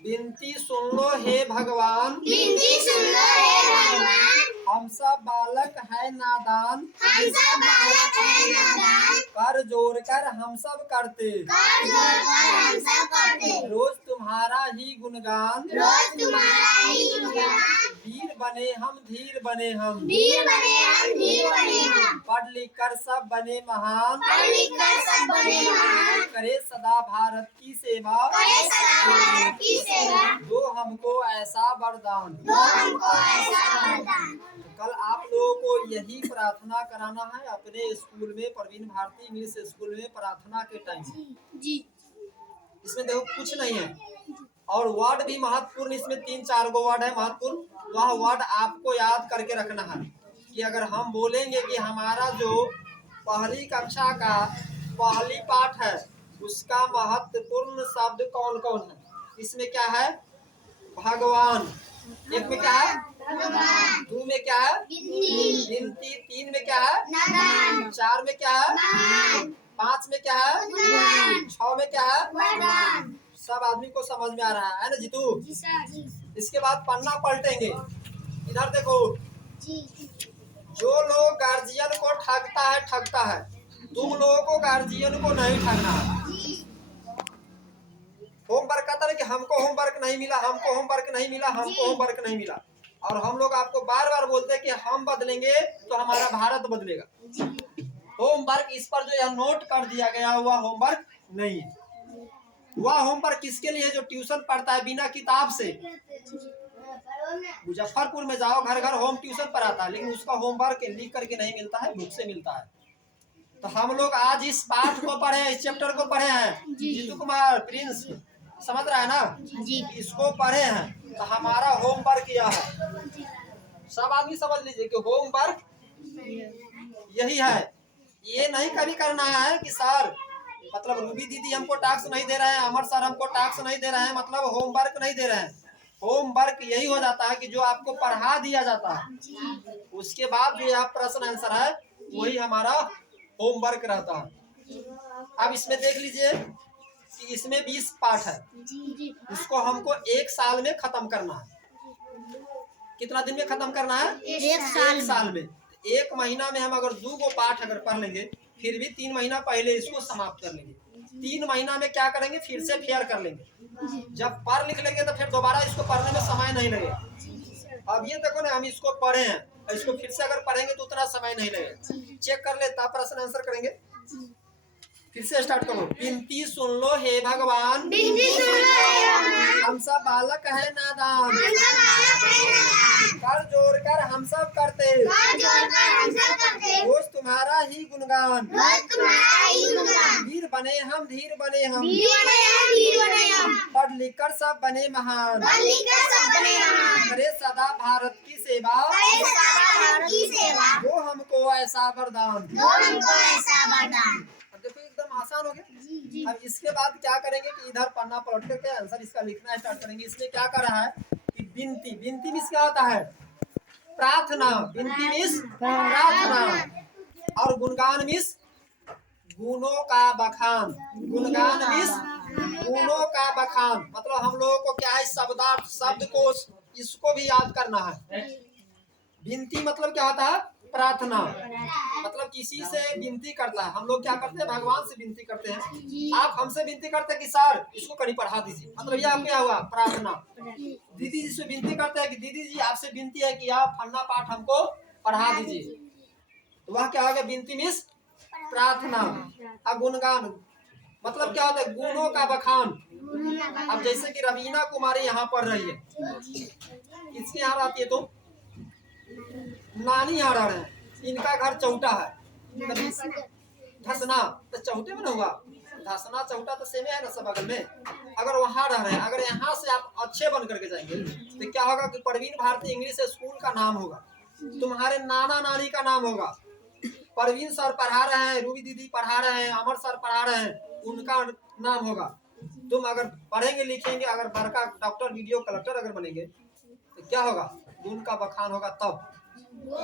विनती सुन लो हे भगवान, विनती सुन लो हे भगवान, हम सब बालक है नादान, हम सब बालक है नादान, कर जोड़ कर हम सब करते, कर जोड़कर हम सब करते, रोज तुम्हारा ही गुणगान, रोज तुम्हारा ही गुणगान, वीर बने हम धीर बने हम, वीर बने हम धीर बने हम, पढ़ लिख कर सब बने महान, पढ़ लिख कर सब बने महान, करे सदा भारत की सेवा, करे सदा भारत की सेवा, दो हमको ऐसा वरदान। दो हमको ऐसा वरदान। कल आप लोगों को यही प्रार्थना कराना है अपने स्कूल में, प्रवीण भारती इंग्लिश स्कूल में प्रार्थना के टाइम। जी इसमें देखो कुछ नहीं है, और वर्ड भी महत्वपूर्ण, इसमें 3-4 गो वर्ड है महत्वपूर्ण। वह वर्ड आपको याद करके रखना है कि अगर हम बोलेंगे कि हमारा जो पहली कक्षा का पहली पाठ है उसका महत्वपूर्ण शब्द कौन कौन है, इसमें क्या है? भगवान। एक में क्या है? भगवान। 2 में क्या है? विनती। 3 में क्या है? नादान। 4 में क्या है? महान। 5 में क्या है? गुणगान। 6 में क्या है? वरदान। सब आदमी को समझ में आ रहा है ना जीतू? जी सर। इसके बाद पन्ना पलटेंगे, इधर देखो। जी। जो लोग गार्जियन को ठगता है, तुम लोगों को गार्जियन को नहीं ठगना है। होमवर्क कहता है कि हमको होमवर्क नहीं मिला, हमको होमवर्क नहीं मिला, हमको होमवर्क नहीं मिला, और हम लोग आपको बार बार बोलते हैं कि हम बदलेंगे तो हमारा भारत बदलेगा। होमवर्क इस पर जो यह नोट कर दिया गया हुआ होमवर्क नहीं है। वह होमवर्क किसके लिए? जो ट्यूशन पढ़ता है बिना किताब से। मुजफ्फरपुर में जाओ, घर घर होम ट्यूशन पढ़ाता है, लेकिन उसका होमवर्क लिख करके नहीं मिलता है, बुक से मिलता है। तो हम लोग आज इस पाठ को पढ़े हैं, इस चैप्टर को पढ़े हैं, जीतू कुमार प्रिंस समझ रहा है ना जी। इसको पढ़े हैं, तो हमारा होमवर्क यह है। सब आदमी समझ लीजिए कि होमवर्क यही है। ये नहीं कभी करना है कि सर मतलब रूबी दीदी हमको टास्क नहीं दे रहे हैं, अमर सर हमको टास्क नहीं दे रहे हैं, मतलब होमवर्क नहीं दे रहे हैं। होमवर्क यही हो जाता है कि जो आपको पढ़ा दिया जाता है उसके बाद जो यह प्रश्न आंसर है वही हमारा होमवर्क रहता है। अब इसमें देख लीजिए कि इसमें 20 पाठ है, इसको हमको 1 साल में खत्म करना है। कितना दिन में खत्म करना है? 1 साल में। 1 महीना में हम अगर 2 गो पाठ अगर पढ़ लेंगे, फिर भी 3 महीना पहले इसको समाप्त कर लेंगे। 3 महीना में क्या करेंगे? फिर से फेयर कर लेंगे। जब पढ़ लिख लेंगे तो फिर दोबारा इसको पढ़ने में समय नहीं लगेगा। अब ये देखो ना, हम इसको पढ़े हैं, इसको फिर से अगर पढ़ेंगे तो उतना समय नहीं लगेगा। चेक कर ले, तब प्रश्न आंसर करेंगे। फिर से स्टार्ट करो। विनती सुन लो हे भगवान, विनती सुन लो हे भगवान, हम सब बालक है नादान, हम सब बालक है नादान, कर जोड़ कर हम सब करते, कर जोड़कर हम सब करते, रोज तुम्हारा ही गुणगान, रोज तुम्हारा ही गुणगान, वीर बने हम धीर बने हम, वीर बने हम वीर बने हम, पढ़ लिख कर सब बने महान, पढ़ लिख कर सब बने महान, करे सदा भारत की सेवा, करे सदा भारत की सेवा, दो हमको ऐसा वरदान। दो हमको ऐसा वरदान। अब देखो एकदम आसान हो गया। अब इसके बाद क्या करेंगे कि इधर पन्ना पलट करके आंसर इसका लिखना स्टार्ट करेंगे। इसमें क्या कर रहा है कि विनती, विनती मीन्स क्या होता है? प्रार्थना। विनती मीन्स प्रार्थना, और गुणगान मीन्स गुणों का बखान। गुणगान मीन्स गुणों का बखान, मतलब हम लोगों को क्या है, शब्दार्थ शब्द को इसको भी याद करना है। विनती मतलब क्या होता है? प्रार्थना, मतलब किसी से विनती करता है। हम लोग क्या करते हैं? भगवान से विनती करते हैं। आप हमसे विनती करते हैं कि सर इसको कहीं पढ़ा दीजिए, मतलब यह क्या हुआ? प्रार्थना। दीदी जी से विनती करते हैं कि दीदी जी आपसे विनती है कि आप फन्ना पाठ हमको पढ़ा दीजिए, तो वह क्या हो गया? विनती मीन्स प्रार्थना। और गुणगान मतलब क्या होता है? गुणों का बखान। अब जैसे कि रवीना कुमारी यहाँ पढ़ रही है, किसके यहाँ आती है? तो नानी यहाँ रह रहे हैं, इनका घर चौटा है, धसना, तो चौटे में ना हुआ? धसना चौटा तो सेमे है ना, सब बगल में। अगर वहाँ रह रहे हैं, अगर यहाँ से आप अच्छे बन करके जाएंगे तो क्या होगा कि प्रवीण भारती इंग्लिश स्कूल का नाम होगा, तुम्हारे नाना नानी का नाम होगा। प्रवीण सर पढ़ा रहे हैं, रूबी दीदी पढ़ा रहे हैं, अमर सर पढ़ा रहे हैं, उनका नाम होगा। तुम अगर पढ़ेंगे लिखेंगे, अगर बड़का डॉक्टर वीडियो कलेक्टर अगर बनेंगे तो क्या होगा? गुण का बखान होगा। तब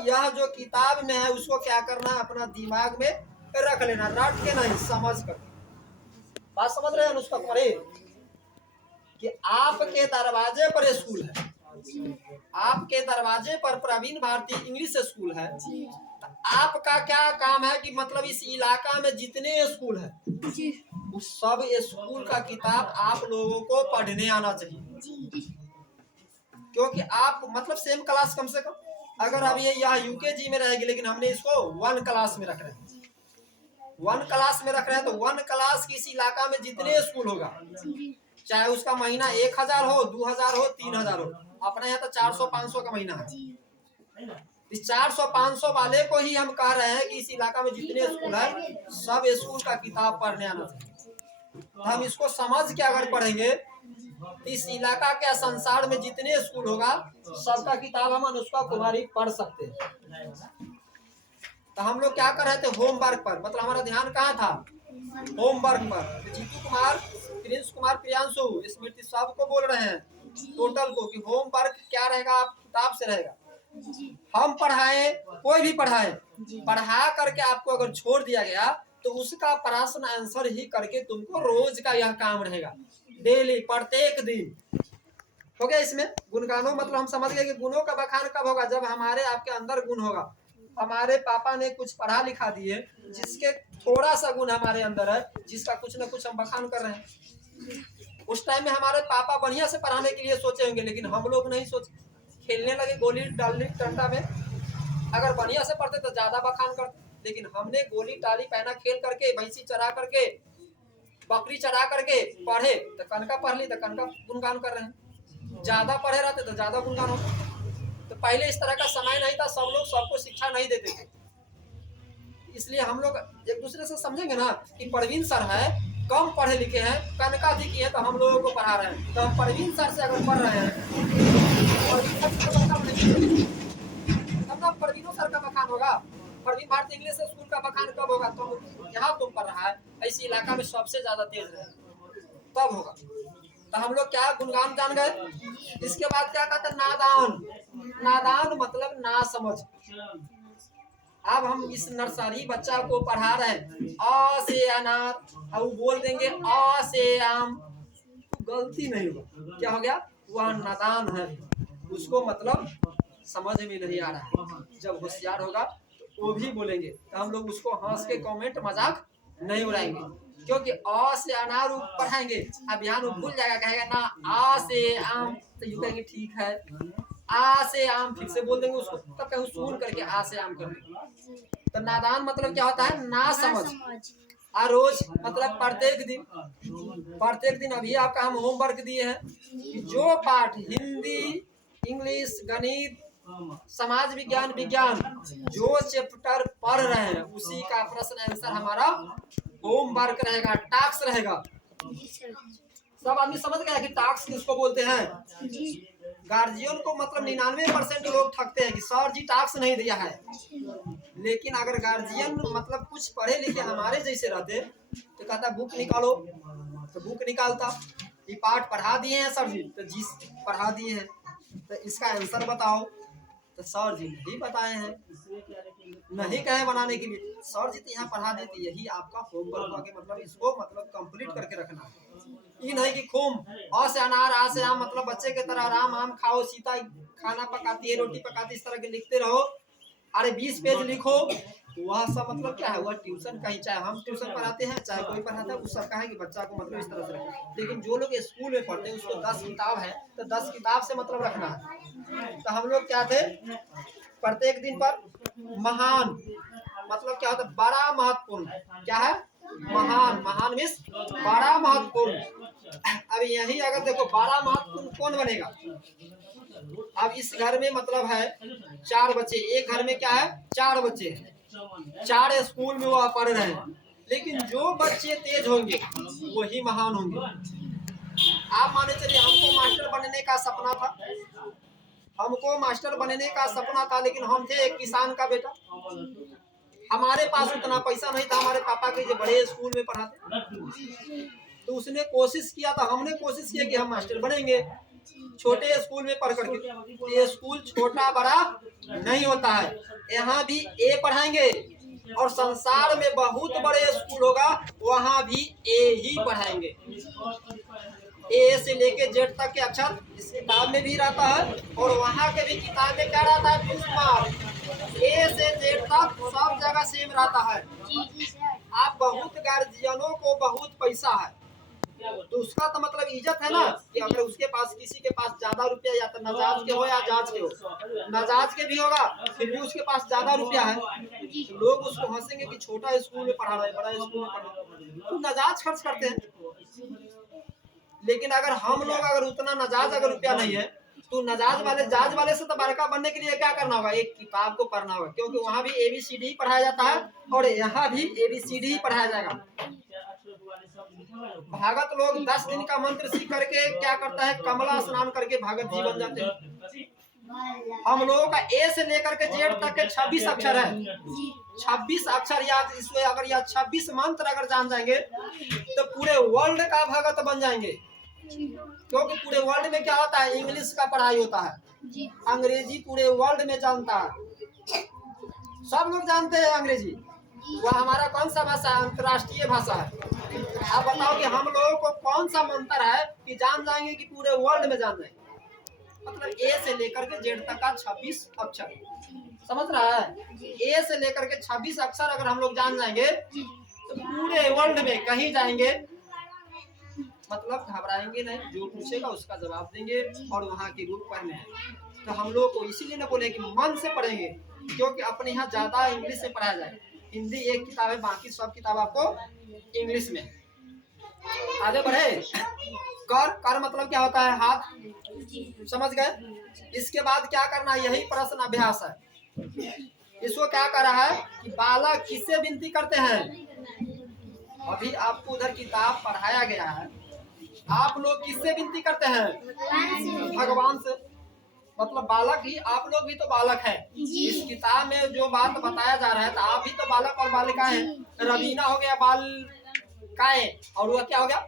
यह जो किताब में है उसको क्या करना है? अपना दिमाग में रख लेना, रट के नहीं, समझ कर। बात समझ रहे हैं? उसका पढ़े कि आपके दरवाजे पर स्कूल है, आपके दरवाजे पर प्रवीण भारती इंग्लिश स्कूल है, तो आपका क्या काम है कि मतलब इस इलाका में जितने स्कूल है उस सब स्कूल का किताब आप लोगों को पढ़ने आना चाहिए। क्योंकि आप मतलब सेम क्लास कम से कम, अगर अब ये यहाँ यूकेजी में रहेगी लेकिन हमने इसको 1 क्लास में रख रहे हैं, 1 क्लास में रख रहे हैं, तो 1 क्लास की इस इलाका में जितने स्कूल होगा, चाहे उसका महीना 1000 हो, 2000 हो, 3000 हो, अपने यहाँ तो 400-500 का महीना है। इस 400-500 वाले को ही हम कह रहे हैं कि इस इलाका में जितने स्कूल है सब स्कूल का किताब पढ़ने आना चाहिए। तो हम इसको समझ के अगर पढ़ेंगे, इस इलाका के संसार में जितने स्कूल होगा सबका किताब हम अनुष्का कुमारी पढ़ सकते हैं। तो हम लोग क्या कर रहे थे, होमवर्क पर, मतलब हमारा ध्यान कहाँ था, होमवर्क पर। जीतू कुमार, प्रिंस कुमार, प्रियांशु, स्मृति सबको बोल रहे हैं टोटल को कि होमवर्क क्या रहेगा, आप किताब से रहेगा। हम पढ़ाए, कोई भी पढ़ाए, पढ़ा करके आपको अगर छोड़ दिया गया तो उसका प्रश्न आंसर ही करके तुमको रोज का यह काम रहेगा, डेली, प्रत्येक दिन। हो गया इसमें गुणगानों, मतलब हम समझ गए कि गुणों का बखान कब होगा, जब हमारे आपके अंदर गुण होगा। हमारे पापा ने कुछ पढ़ा लिखा दिए जिसके थोड़ा सा गुण हमारे अंदर है, जिसका कुछ ना कुछ हम बखान कर रहे हैं। उस टाइम में हमारे पापा बढ़िया से पढ़ाने के लिए सोचे होंगे, लेकिन हम लोग नहीं सोचे, खेलने लगे गोली डाली डंडा में। अगर बढ़िया से पढ़ते तो ज्यादा बखान करते, लेकिन हमने गोली टाली पैना खेल करके, भैंसी चरा करके, बकरी चरा करके पढ़े, तो कनका पढ़ ली तो कनका गुणगान कर रहे हैं, ज्यादा पढ़े रहते तो ज्यादा गुणगान होता। तो पहले इस तरह का समय नहीं था, सब लोग सबको शिक्षा नहीं देते थे, इसलिए हम लोग एक दूसरे से समझेंगे ना कि प्रवीण सर है, कम पढ़े लिखे हैं, कनका जी की है, तो हम लोगों को पढ़ा रहे हैं। तो हम प्रवीण सर से अगर पढ़ रहे हैं तब ना प्रवीणों सर का बखान होगा। प्रवीण भारती इंग्लिश स्कूल का बखान कब होगा, तो यहाँ तुम पढ़ रहा है, ऐसी इलाका में सबसे ज्यादा तेज रहे तब होगा। तो हम लोग क्या गुणगान जान गए। इसके बाद क्या कहते हैं, नादान। नादान मतलब ना समझ। अब हम इस नर्सरी बच्चा को पढ़ा रहे हैं, आ से अनार, अब बोल देंगे आ से आम, गलती नहीं होगा, क्या हो गया, वह नादान है, उसको मतलब समझ में नहीं आ रहा है। जब होशियार होगा तो वो भी बोलेंगे, तो हम लोग उसको हंस के कमेंट मजाक नहीं उड़ाएंगे, क्योंकि आ से अनार पढ़ाएंगे, अब यहाँ भूल जाएगा, कहेगा ना आ से आम, तो यू कहेंगे ठीक है, आ से आम फिर से बोल देंगे उसको, तब कहीं सुन करके आ से आम कर देंगे। तो नादान मतलब क्या होता है, ना समझ। रोज मतलब प्रत्येक दिन अभी आपका हम होमवर्क दिए हैं कि जो पाठ हिंदी, इंग्लिश, गणित, समाज विज्ञान, विज्ञान, जो चैप्टर पढ़ रहे हैं उसी का प्रश्न आंसर हमारा होमवर्क रहेगा, टास्क रहेगा। सब आदमी समझ गया कि टास्क किसको बोलते हैं। गार्जियन को मतलब 99% लोग ठगते हैं कि सर जी टास्क नहीं दिया है, लेकिन अगर गार्जियन मतलब कुछ पढ़े लिखे हमारे जैसे रहते तो कहता बुक निकालो, तो बुक निकालता, ये पाठ पढ़ा दिए हैं सर जी, तो जी पढ़ा दिए हैं, तो इसका आंसर बताओ, तो सर जी नहीं बताए हैं, नहीं कहे बनाने के लिए, सर जी तो यहाँ पढ़ा देते, यही आपका होमवर्क हुआ, मतलब इसको मतलब कंप्लीट करके रखना है। ये नहीं कि खूब आ से अनार, आ से आम, मतलब बच्चे के तरह राम आम खाओ, सीता खाना पकाती है, रोटी पकाती, इस तरह के लिखते रहो, अरे 20 पेज लिखो, वह सब मतलब क्या है, वह ट्यूशन कहीं, चाहे हम ट्यूशन पढ़ाते हैं चाहे कोई पढ़ाता है, उस सब का है कि बच्चा को मतलब इस तरह से रखें। लेकिन जो लोग स्कूल में पढ़ते हैं उसको 10 किताब है तो 10 किताब से मतलब रखना है। तो हम लोग क्या थे, प्रत्येक दिन पर महान मतलब क्या होता है, बड़ा महत्वपूर्ण, क्या है, महान, महान मीन्स बड़ा महत्वपूर्ण। अब यही अगर देखो बड़ा महत्वपूर्ण कौन बनेगा, अब इस घर में मतलब है 4 बच्चे, एक घर में क्या है 4 बच्चे, 4 स्कूल में वो पढ़ रहे हैं, लेकिन जो बच्चे तेज होंगे वही महान होंगे। आप माने चलिए हमको मास्टर बनने का सपना था, हमको मास्टर बनने का सपना था, लेकिन हम थे एक किसान का बेटा, हमारे पास उतना पैसा नहीं था, हमारे पापा के जो बड़े स्कूल में पढ़ाते, तो उसने कोशिश किया था, हमने कोशिश किया कि हम मास्टर बनेंगे, छोटे स्कूल में पढ़ करके। ये स्कूल छोटा बड़ा नहीं होता है, यहाँ भी ए पढ़ाएंगे और संसार में बहुत बड़े स्कूल होगा वहाँ भी ए ही पढ़ाएंगे। ए से लेके जेड तक के अक्षर इस किताब में भी रहता है और वहाँ के भी किताब में क्या रहता है, पुष्पमार्क। ए से जेड तक सब जगह सेम रहता है। आप बहुत गार्जियनों को बहुत पैसा है तो उसका तो मतलब इज्जत है ना, कि अगर उसके पास किसी के पास ज्यादा रुपया या तो नजाज के हो या जाज के हो, नजाज के भी होगा फिर भी उसके पास ज्यादा रुपया है तो लोग उसको हंसेंगे कि छोटा स्कूल में पढ़ा रहा है, बड़ा स्कूल में पढ़ा रहा है, तो नजाज खर्च करते हैं। लेकिन अगर हम लोग अगर उतना नजाज अगर रुपया नहीं है तो नजाज वाले जाज वाले से तो बड़का बनने के लिए क्या करना होगा, एक किताब को पढ़ना होगा, क्योंकि वहाँ भी ABCD ही पढ़ाया जाता है और यहाँ भी ABCD ही पढ़ाया जाएगा। भागत लोग 10 दिन का मंत्र सीख करके क्या करता है, कमला स्नान करके भागत जी बन जाते हैं। हम लोगों का ए से लेकर के जेड तक के 26 अक्षर है, 26 अक्षर याद, इसमें अगर यह 26 मंत्र अगर जान जाएंगे तो पूरे वर्ल्ड का भगत बन जाएंगे। क्योंकि पूरे वर्ल्ड में क्या होता है, इंग्लिश का पढ़ाई होता है, अंग्रेजी पूरे वर्ल्ड में जानता है, सब लोग जानते हैं अंग्रेजी। वह हमारा कौन सा भाषा है, अंतर्राष्ट्रीय भाषा है। आप बताओ कि हम लोगों को कौन सा मंत्र है कि जान जाएंगे कि पूरे वर्ल्ड में जान जाएंगे। मतलब ए से लेकर के जेड तक का 26 अक्षर, समझ रहा है, ए से लेकर के 26 अक्षर अगर हम लोग जान जाएंगे तो पूरे वर्ल्ड में कहीं जाएंगे मतलब घबराएंगे नहीं, जो पूछेगा उसका जवाब देंगे और वहाँ की रूप पढ़ने हैं। तो हम लोग को इसीलिए ना बोले कि मन से पढ़ेंगे, क्योंकि अपने यहाँ ज्यादा इंग्लिश से पढ़ाया जाए, हिंदी एक किताब है, बाकी सब किताब आपको इंग्लिश में। आगे बढ़े। कर, कर मतलब क्या होता है, हाथ, समझ गए। इसके बाद क्या करना है, यही प्रश्न अभ्यास है। इसको क्या कर रहा है कि बालक किससे विनती करते हैं, अभी आपको उधर किताब पढ़ाया गया है, आप लोग किससे विनती करते हैं, भगवान से। मतलब बालक ही, आप लोग भी तो बालक है। इस किताब में जो बात बताया जा रहा है तो आप भी तो बालक और बालिकाएं हैं। रवीना हो गया बालिकाएं और वह क्या हो गया,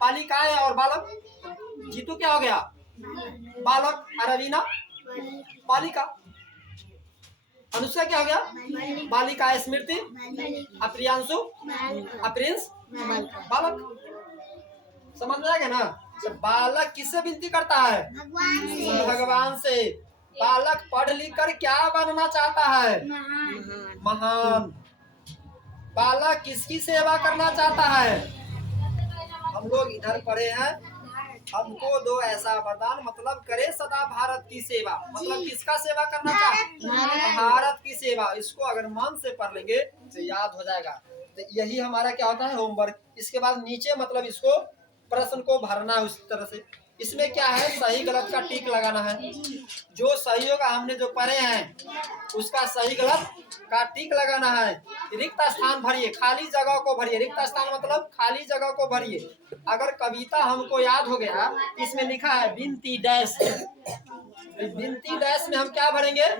बालिकाएं और बालक। जीतू क्या हो गया, बालक, रवीना बालिका, अनुष्का क्या हो गया, बालिका, स्मृति, अप्रियांशु, अप्रिंस बालक। समझ में आएगा ना। जब बालक किससे विनती करता है, भगवान से। बालक पढ़ लिख कर क्या बनना चाहता है, महान। बालक किसकी सेवा करना चाहता है, हम लोग इधर पढ़े हैं, हमको दो ऐसा वरदान, मतलब करे सदा भारत की सेवा। मतलब किसका सेवा करना चाहते, भारत की सेवा। इसको अगर मन से पढ़ लेंगे तो याद हो जाएगा। तो यही हमारा क्या होता है, होमवर्क। इसके बाद नीचे मतलब इसको प्रश्न को भरना है उस तरह से। इसमें क्या है, सही गलत का टिक लगाना है। जो सही होगा, हमने जो पढ़े हैं उसका सही गलत का टिक लगाना है। रिक्त स्थान भरिए, खाली जगह को भरिए। रिक्त स्थान मतलब खाली जगह को भरिए। अगर कविता हमको याद हो गया, इसमें लिखा है विनती डैश, विनती डैश में हम क्या भरेंगे,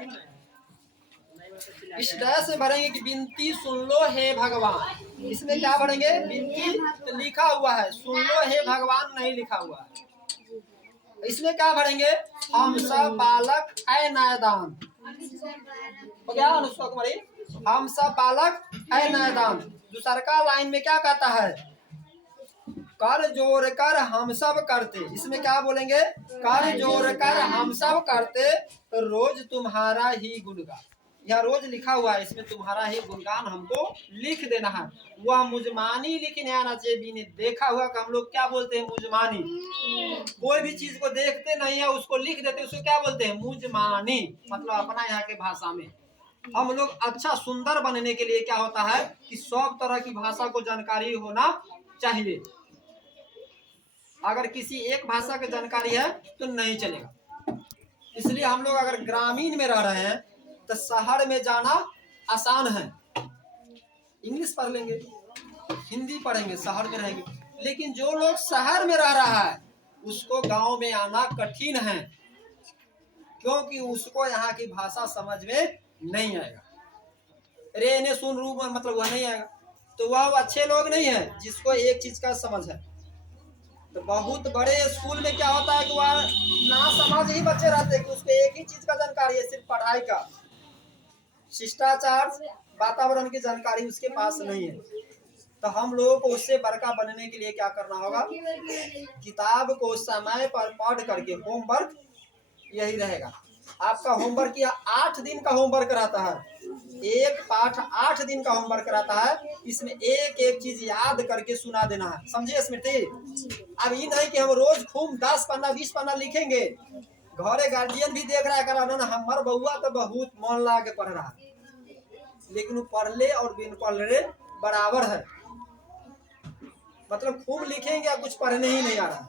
इस डैश में भरेंगे कि विनती सुन लो हे भगवान। इसमें क्या भरेंगे, विनती तो लिखा हुआ है, सुन लो हे भगवान नहीं लिखा हुआ है। इसमें क्या भरेंगे, हम सब बालक है नादान। हो गया अनुष्का कुमारी, हम सब बालक है नादान। दूसरा लाइन में क्या कहता है, कर जोड़ कर हम सब करते। इसमें क्या बोलेंगे, कर जोड़ कर हम सब करते तो रोज तुम्हारा ही गुणगान। यह रोज लिखा हुआ है, इसमें तुम्हारा ही गुणगान हमको लिख देना है। वह मुजमानी लिखने आना चाहिए। बिने देखा हुआ कि हम लोग क्या बोलते हैं, मुजमानी। कोई भी चीज को देखते नहीं है उसको लिख देते, उसको क्या बोलते हैं, मुजमानी। मतलब अपना यहाँ के भाषा में हम लोग अच्छा सुंदर बनने के लिए क्या होता है कि सब तरह की भाषा को जानकारी होना चाहिए। अगर किसी एक भाषा की जानकारी है तो नहीं चलेगा। इसलिए हम लोग अगर ग्रामीण में रह रहे हैं तो शहर में जाना आसान है, इंग्लिश पढ़ लेंगे, हिंदी पढ़ेंगे, शहर में रहेंगे। लेकिन जो लोग शहर में रह रहा है उसको गांव में आना कठिन है, क्योंकि उसको यहाँ की भाषा समझ में नहीं आएगा। रे ने सुन रू मतलब वह नहीं आएगा। तो वह अच्छे लोग नहीं है जिसको एक चीज का समझ है। तो बहुत बड़े स्कूल में क्या होता है कि वह ना समझ ही बच्चे रहते हैं कि उसको एक ही चीज का जानकारी है, सिर्फ पढ़ाई का, शिष्टाचार वातावरण की जानकारी उसके पास नहीं है। तो हम लोगों को उससे बड़का बनने के लिए क्या करना होगा? किताब को समय पर पढ़ करके होमवर्क यही रहेगा आपका। होमवर्क या 8 दिन का होमवर्क रहता है, एक पाठ 8 दिन का होमवर्क रहता है। इसमें एक एक चीज याद करके सुना देना है, समझे स्मृति? अब ये नहीं कि हम रोज खूब 10 पन्ना 20 पन्ना लिखेंगे। घरे गार्जियन भी देख रहा है, करा ना हमार बउआ तो बहुत मन लगा के पढ़ रहा है, लेकिन वो पढ़ ले और बिन पढ़ ले बराबर है। मतलब खूब लिखेंगे या कुछ पढ़ने ही नहीं आ रहा,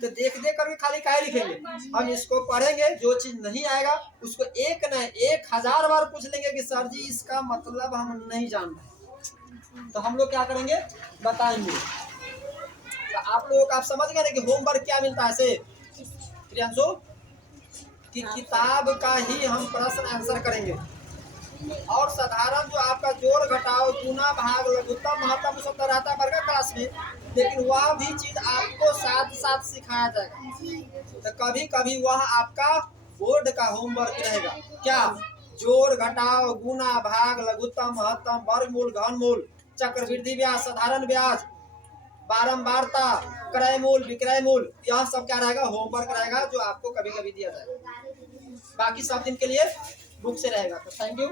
तो देख देख करके खाली काहे लिखेंगे? हम इसको पढ़ेंगे, जो चीज नहीं आएगा उसको एक न 1000 बार पूछ लेंगे कि सर जी इसका मतलब हम नहीं जान रहे, तो हम लोग क्या करेंगे? बताएंगे। तो आप लोगों को आप समझ गए ना कि होमवर्क क्या मिलता है? से प्रियांशु कि किताब का ही हम प्रश्न आंसर करेंगे, और साधारण जो आपका जोड़ घटाव गुना भाग लघुत्तम महत्तम सब तो रहता है वर्ग क्लास में, लेकिन वह भी चीज आपको साथ साथ सिखाया जाएगा। तो कभी कभी वह आपका बोर्ड का होमवर्क रहेगा। क्या? जोड़ घटाव गुना भाग लघुत्तम महत्तम वर्गमूल घनमूल चक्रवृद्धि ब्याज साधारण ब्याज बारंबारता क्रय मूल विक्रय मूल, यह सब क्या रहेगा? होमवर्क रहेगा, जो आपको कभी कभी दिया जाएगा। बाकी सब दिन के लिए बुक से रहेगा। तो थैंक यू।